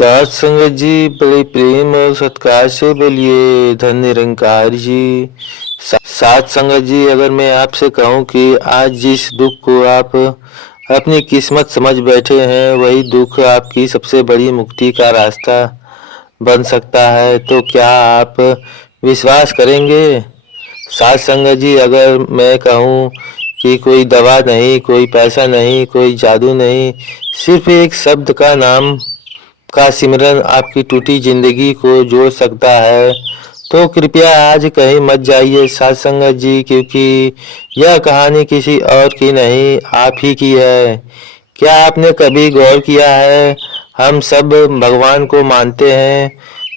साथ संगत जी बड़े प्रेम और सत्कार से बोलिए धन निरंकार जी। साथ संगत जी, अगर मैं आपसे कहूँ कि आज जिस दुख को आप अपनी किस्मत समझ बैठे हैं वही दुख आपकी सबसे बड़ी मुक्ति का रास्ता बन सकता है, तो क्या आप विश्वास करेंगे? साथ संगत जी, अगर मैं कहूँ कि कोई दवा नहीं, कोई पैसा नहीं, कोई जादू नहीं, सिर्फ एक शब्द का नाम का सिमरन आपकी टूटी जिंदगी को जोड़ सकता है, तो कृपया आज कहीं मत जाइए साथ संगत जी, क्योंकि यह कहानी किसी और की नहीं, आप ही की है। क्या आपने कभी गौर किया है, हम सब भगवान को मानते हैं,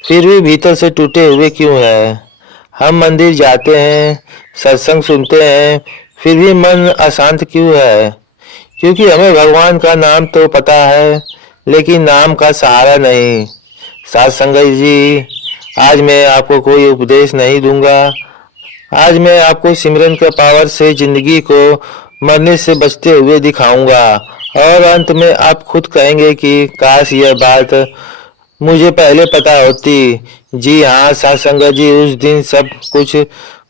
फिर भी भीतर से टूटे हुए क्यों हैं? हम मंदिर जाते हैं, सत्संग सुनते हैं, फिर भी मन अशांत क्यों है? क्योंकि हमें भगवान का नाम तो पता है, लेकिन नाम का सहारा नहीं। साथ संगत जी, आज मैं आपको कोई उपदेश नहीं दूंगा। आज मैं आपको सिमरन के पावर से जिंदगी को मरने से बचते हुए दिखाऊंगा, और अंत में आप खुद कहेंगे कि काश यह बात मुझे पहले पता होती। जी हाँ साथ संगत जी, उस दिन सब कुछ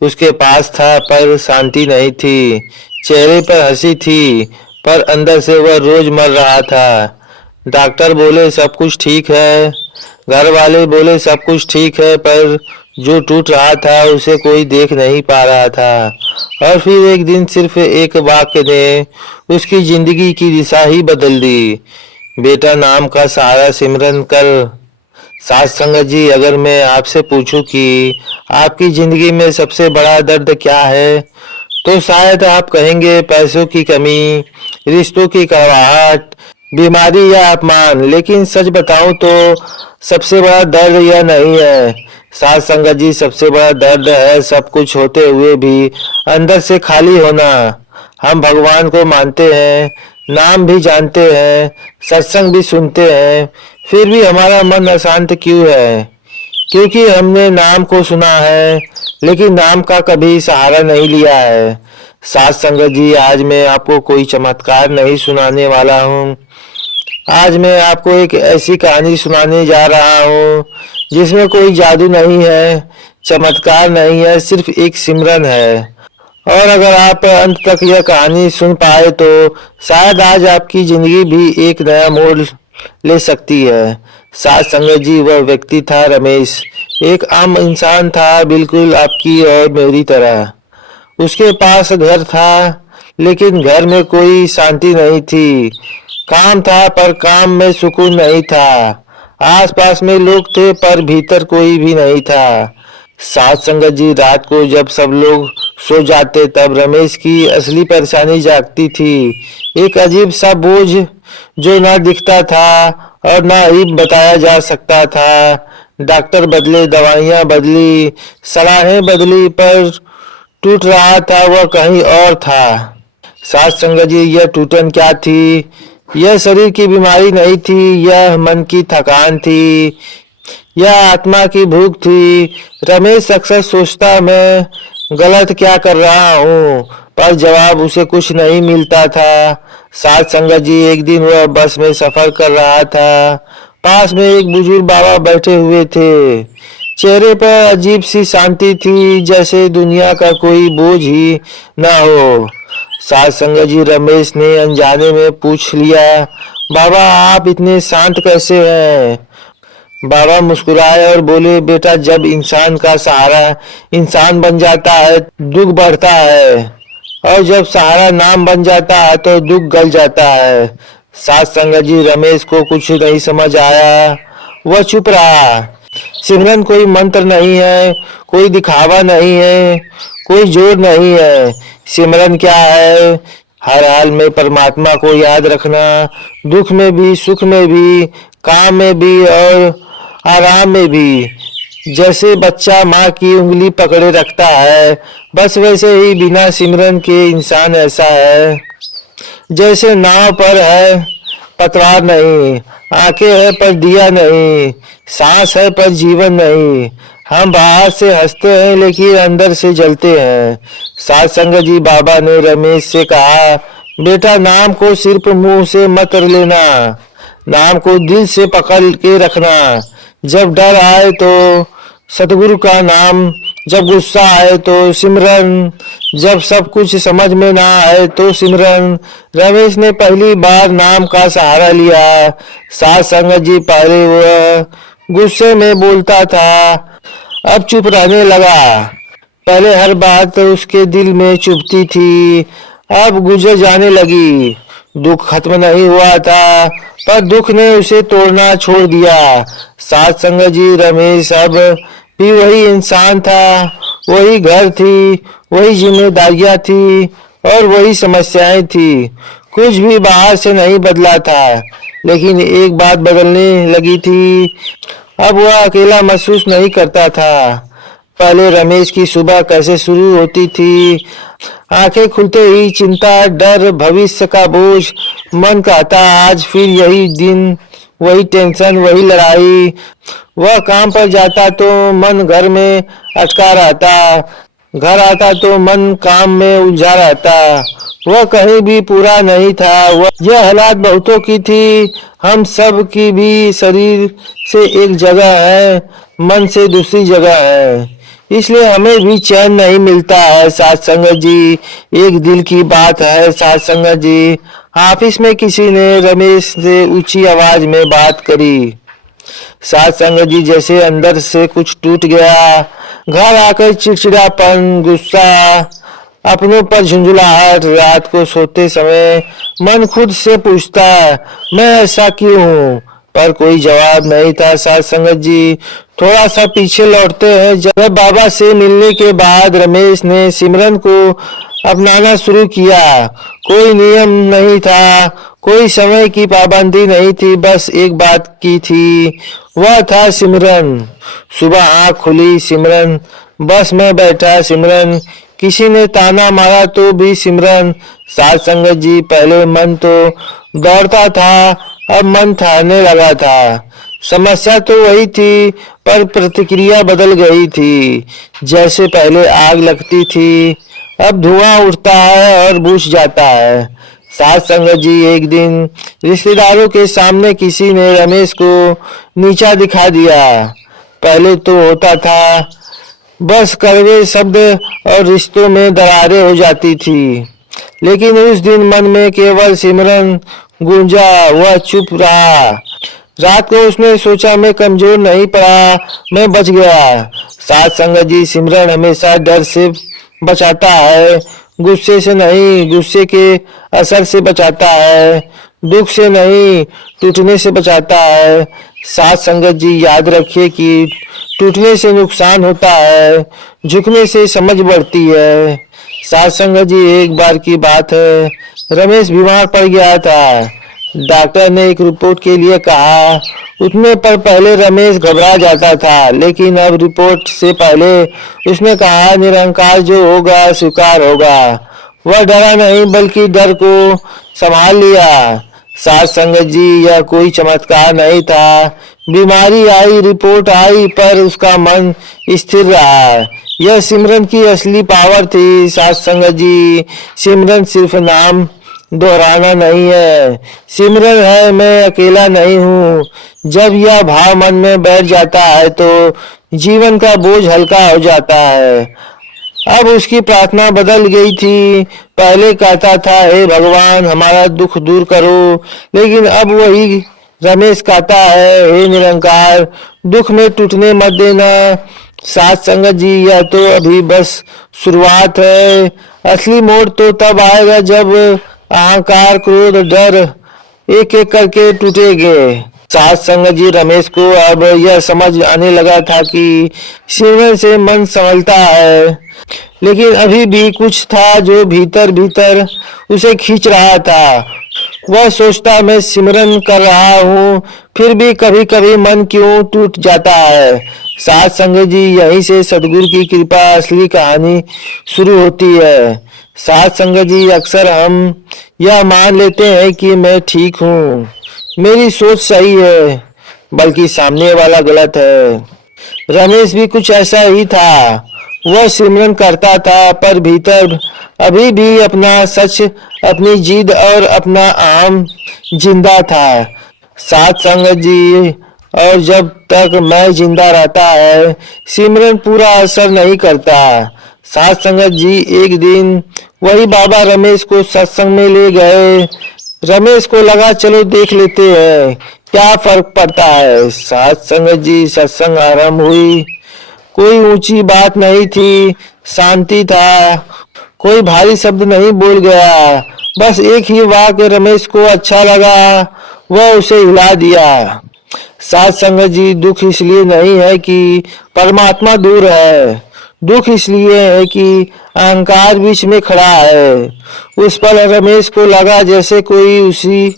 उसके पास था, पर शांति नहीं थी। चेहरे पर हंसी थी, पर अंदर से वह रोज मर रहा था। डॉक्टर बोले सब कुछ ठीक है, घर वाले बोले सब कुछ ठीक है, पर जो टूट रहा था उसे कोई देख नहीं पा रहा था। और फिर एक दिन सिर्फ एक वाक्य ने उसकी जिंदगी की दिशा ही बदल दी। बेटा, नाम का सहारा सिमरन कर। साथ संगत जी, अगर मैं आपसे पूछूं कि आपकी जिंदगी में सबसे बड़ा दर्द क्या है, तो शायद आप कहेंगे पैसों की कमी, रिश्तों की कड़वाहट, बीमारी या अपमान। लेकिन सच बताऊं तो सबसे बड़ा दर्द यह नहीं है साथ संगत जी, सबसे बड़ा दर्द है सब कुछ होते हुए भी अंदर से खाली होना। हम भगवान को मानते हैं, नाम भी जानते हैं, सत्संग भी सुनते हैं, फिर भी हमारा मन अशांत क्यों है? क्योंकि हमने नाम को सुना है, लेकिन नाम का कभी सहारा नहीं लिया है। साथ संगत जी, आज मैं आपको कोई चमत्कार नहीं सुनाने वाला हूँ। आज मैं आपको एक ऐसी कहानी सुनाने जा रहा हूँ जिसमें कोई जादू नहीं है, चमत्कार नहीं है, सिर्फ एक सिमरन है। और अगर आप अंत तक यह कहानी सुन पाए तो शायद आज आपकी जिंदगी भी एक नया मोड़ ले सकती है। साथ संगत जी, वह व्यक्ति था रमेश। एक आम इंसान था, बिल्कुल आपकी और मेरी तरह। उसके पास घर था, लेकिन घर में कोई शांति नहीं थी। काम था, पर काम में सुकून नहीं था। आसपास में लोग थे, पर भीतर कोई भी नहीं था। साथ संगत जी, रात को जब सब लोग सो जाते तब रमेश की असली परेशानी जागती थी। एक अजीब सा बोझ जो ना दिखता था और ना ही बताया जा सकता था। डॉक्टर बदले, दवाइयां बदली, सलाहें बदली, पर टूट रहा था वह कहीं और था। साथ संगत जी, यह टूटन क्या थी? यह शरीर की बीमारी नहीं थी, यह मन की थकान थी, यह आत्मा की भूख थी। रमेश अक्सर सोचता, मैं गलत क्या कर रहा हूँ, पर जवाब उसे कुछ नहीं मिलता था। साथ संगत जी, एक दिन वह बस में सफर कर रहा था। पास में एक बुजुर्ग बाबा बैठे हुए थे। चेहरे पर अजीब सी शांति थी, जैसे दुनिया का कोई बोझ ही ना हो। साथ संगत जी, रमेश ने अनजाने में पूछ लिया, बाबा आप इतने शांत कैसे हैं? बाबा मुस्कुराए और बोले, बेटा, जब इंसान का सहारा इंसान बन जाता है दुख बढ़ता है, और जब सहारा नाम बन जाता है तो दुख गल जाता है। साथ संगत जी, रमेश को कुछ नहीं समझ आया। वह चुप रहा। सिमरन कोई मंत्र नहीं है, कोई दिखावा नहीं है, कोई जोर नहीं है। सिमरन क्या है? हर हाल में परमात्मा को याद रखना, दुख में भी, सुख में भी, काम में भी और आराम में भी। जैसे बच्चा माँ की उंगली पकड़े रखता है, बस वैसे ही बिना सिमरन के इंसान ऐसा है जैसे नाव पर है, पतवार नहीं, आंखें है पर दिया नहीं, सांस है पर जीवन नहीं। हम बाहर से हंसते हैं, लेकिन अंदर से जलते हैं। साथ संगत जी, बाबा ने रमेश से कहा, बेटा, नाम को सिर्फ मुंह से मत लेना, नाम को दिल से पकड़ के रखना। जब डर आए तो सतगुरु का नाम, जब गुस्सा आए तो सिमरन, जब सब कुछ समझ में ना आए तो सिमरन। रमेश ने पहली बार नाम का सहारा लिया। साथ संगत जी, पहले वह गुस्से में बोलता था, अब चुप रहने लगा। पहले हर बात उसके दिल में चुभती थी, अब गुजर जाने लगी। दुख खत्म नहीं हुआ था, पर दुख ने उसे तोड़ना छोड़ दिया। साथ संगत जी, रमेश अब भी वही इंसान था, वही घर थी, वही जिम्मेदारियां थी और वही समस्याएं थी। कुछ भी बाहर से नहीं बदला था, लेकिन एक बात बदलने लगी थी। अब वह अकेला महसूस नहीं करता था। पहले रमेश की सुबह कैसे शुरू होती थी, आंखें खुलते ही चिंता, डर, भविष्य का बोझ। मन कहता आज फिर यही दिन, वही टेंशन, वही लड़ाई। वह काम पर जाता तो मन घर में अटका रहता, घर आता तो मन काम में उलझा रहता। वह कहीं भी पूरा नहीं था। यह हालात बहुतों की थी, हम सब की भी। शरीर से एक जगह है, मन से दूसरी जगह है, इसलिए हमें भी चैन नहीं मिलता है। साथ संगत जी, एक दिल की बात है साथ संगत जी। ऑफिस में किसी ने रमेश से ऊंची आवाज में बात करी। साथ संगत जी, जैसे अंदर से कुछ टूट गया। घर आकर चिड़चिड़ापन, गुस्सा, अपनों पर झुंझुलाहट। रात को सोते समय मन खुद से पूछता, मैं ऐसा क्यों हूँ, पर कोई जवाब नहीं था। साथ संगत जी, थोड़ा सा पीछे लौटते हैं। जब बाबा से मिलने के बाद रमेश ने सिमरन को अपनाना शुरू किया। कोई नियम नहीं था, कोई समय की पाबंदी नहीं थी, बस एक बात की थी, वह था सिमरन। सुबह आंख खुली, सिमरन। बस में बैठा, सिमरन। किसी ने ताना मारा तो भी सिमरन। साथ संगत जी, पहले मन तो दौड़ता था, अब मन ठहरने लगा था। समस्या तो वही थी, पर प्रतिक्रिया बदल गई थी। जैसे पहले आग लगती थी, अब धुआं उठता है और बुझ जाता है। साथ संगत जी, एक दिन रिश्तेदारों के सामने किसी ने रमेश को नीचा दिखा दिया। पहले तो होता था, बस कड़वे शब्द और रिश्तों में दरारें हो जाती थी, लेकिन उस दिन मन में केवल सिमरन गूंजा। वह चुप रहा। रात को उसने सोचा, मैं कमजोर नहीं पड़ा, मैं बच गया। साथ संगत जी, सिमरन हमेशा डर से बचाता है, गुस्से से नहीं, गुस्से के असर से बचाता है, दुख से नहीं, टूटने से बचाता है। साथ संगत जी, याद रखिए कि टूटने से नुकसान होता है, झुकने से समझ बढ़ती है। साथ संगत जी, एक बार की बात है, रमेश बीमार पड़ गया था। डॉक्टर ने एक रिपोर्ट के लिए कहा। उठने पर पहले रमेश घबरा जाता था, लेकिन अब रिपोर्ट से पहले उसने कहा, निरंकार जो होगा स्वीकार होगा। वह डरा नहीं, बल्कि डर को संभाल लिया। साथ संगत जी, यह कोई चमत्कार नहीं था। बीमारी आई, रिपोर्ट आई, पर उसका मन स्थिर रहा। यह सिमरन की असली पावर थी। साथ संगत जी, सिमरन सिर्फ नाम दोहराना नहीं है, सिमरन है मैं अकेला नहीं हूँ। जब यह भाव मन में बैठ जाता है तो जीवन का बोझ हल्का हो जाता है। अब उसकी प्रार्थना बदल गई थी। पहले कहता था, हे भगवान हमारा दुख दूर करो, लेकिन अब वही रमेश कहता है, हे निरंकार दुख में टूटने मत देना। साथ संगत जी, यह तो अभी बस शुरुआत है। असली मोड़ तो तब आएगा जब अहंकार, क्रोध, डर एक एक करके टूटेंगे। साथ संगत जी, रमेश को अब यह समझ आने लगा था कि सिमरन से मन संभलता है, लेकिन अभी भी कुछ था जो भीतर भीतर उसे खींच रहा था। वह सोचता, मैं सिमरन कर रहा हूँ, फिर भी कभी कभी मन क्यों टूट जाता है। साथ संगत जी, यहीं से सदगुरु की कृपा असली कहानी शुरू होती है। साथ संगत जी, अक्सर हम यह मान लेते हैं कि मैं ठीक हूँ, मेरी सोच सही है, बल्कि सामने वाला गलत है। रमेश भी कुछ ऐसा ही था। वह सिमरन करता था, पर भीतर अभी भी अपना सच, अपनी जिद और अपना आम जिंदा था। साथ संगत जी, और जब तक मैं जिंदा रहता है सिमरन पूरा असर नहीं करता। साथ संगत जी, एक दिन वही बाबा रमेश को सत्संग में ले गए। रमेश को लगा चलो देख लेते हैं क्या फर्क पड़ता है। साथ संगत जी, सत्संग आरंभ हुई। कोई ऊंची बात नहीं थी, शांति था। कोई भारी शब्द नहीं बोल गया, बस एक ही वाक्य रमेश को अच्छा लगा, वह उसे हिला दिया। साथ संगत जी, दुख इसलिए नहीं है कि परमात्मा दूर है, दुख इसलिए है कि अहंकार बीच में खड़ा है। उस पर रमेश को लगा जैसे कोई उसी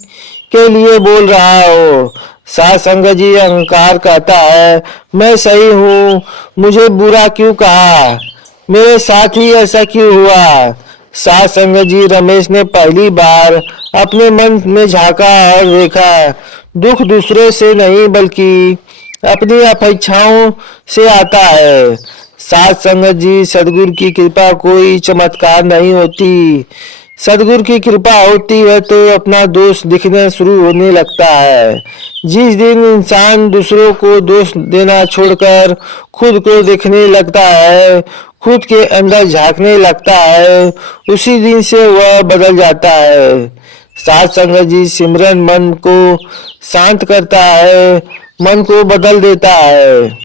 के लिए बोल रहा हो। साथ संगत जी, अहंकार कहता है मैं सही हूँ, मुझे बुरा क्यों कहा, मेरे साथ ही ऐसा क्यों हुआ। साथ संगत जी, रमेश ने पहली बार अपने मन में झांका और देखा दुख दूसरे से नहीं बल्कि अपनी अपेक्षाओं से आता है। साथ संगत जी, सदगुरु की कृपा कोई चमत्कार नहीं होती। सदगुरु की कृपा होती है तो अपना दोष दिखने शुरू होने लगता है। जिस दिन इंसान दूसरों को दोष देना छोड़कर खुद को देखने लगता है, खुद के अंदर झांकने लगता है, उसी दिन से वह बदल जाता है। साथ संगत जी, सिमरन मन को शांत करता है, मन को बदल देता है।